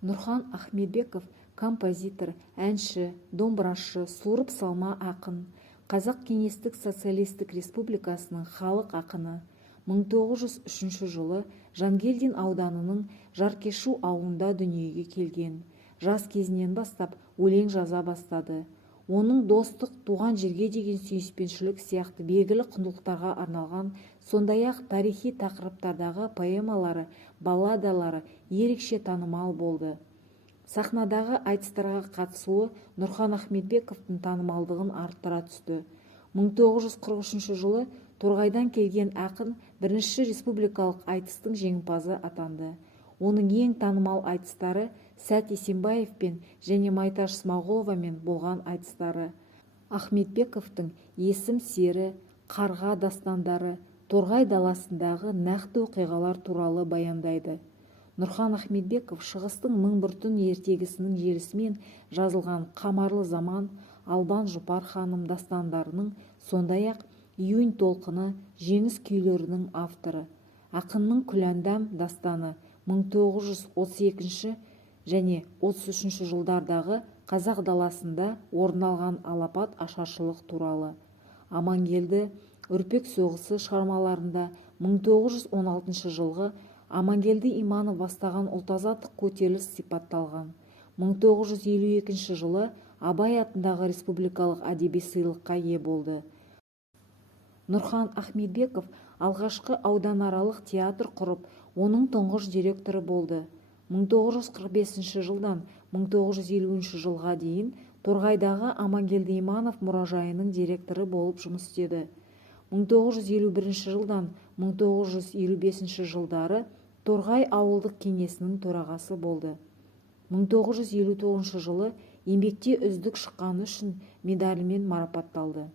Нұрхан Ахметбеков композитор, әнші, домбырашы, суырып салма ақын, Қазақ Кеңестік Социалистік Республикасының халық ақыны. 1903 жылы Жангелдин ауданының Жаркешу ауылында дүниеге келген. Жас кезінен бастап өлең жаза бастады. Оның достық, туған жерге деген сүйіспеншілік сияқты белгілі құндылықтарға арналған, сондай-ақ тарихи тақырыптардағы поэмалары, балладалары ерекше танымал болды. Сахнадағы айтыстарға қатысуы Нұрхан Ахметбековтың танымалдығын арттыра түсті. 1943 жылы Торғайдан келген ақын бірінші республикалық айтыстың жеңімпазы атанды. Оның ең танымал айтыстары Сәт Есенбаевпен және Майташ Смағұловамен болған айтыстары. Ахметбековтың есім сері, қарға дастандары Торғай даласындағы нақты оқиғалар туралы баяндайды. Нұрхан Ахметбеков шығыстың мың бір түн ертегісінің желісімен жазылған Қамарлы заман, Албан Жұпар ханым дастандарының, сондай-ақ Июнь толқыны, жеңіс күйлерінің авторы. Ақынның Күләндам дастаны 1932 және 33 жылдардағы қазақ даласында орын алған алапат ашаршылық туралы. Амангелді Үрпек соғысы шығармаларында 1916 жылғы Амангелді Иманов бастаған ұлт-азаттық көтеріліс сипатталған. 1952 жылы Абай атындағы республикалық әдеби сыйлыққа ие болды. Нұрхан Ахметбеков алғашқы ауданаралық театр құрып, оның тұңғыш директоры болды. 1945 жылдан 1950 жылға дейін Торғайдағы Амангелді Иманов мұражайының директоры болып жұмыс істеді. 1951 жылдан 1955 жылдары Торғай ауылдық кеңесінің төрағасы болды. 1959 жылы еңбекте үздік шыққаны үшін медалімен марапатталды.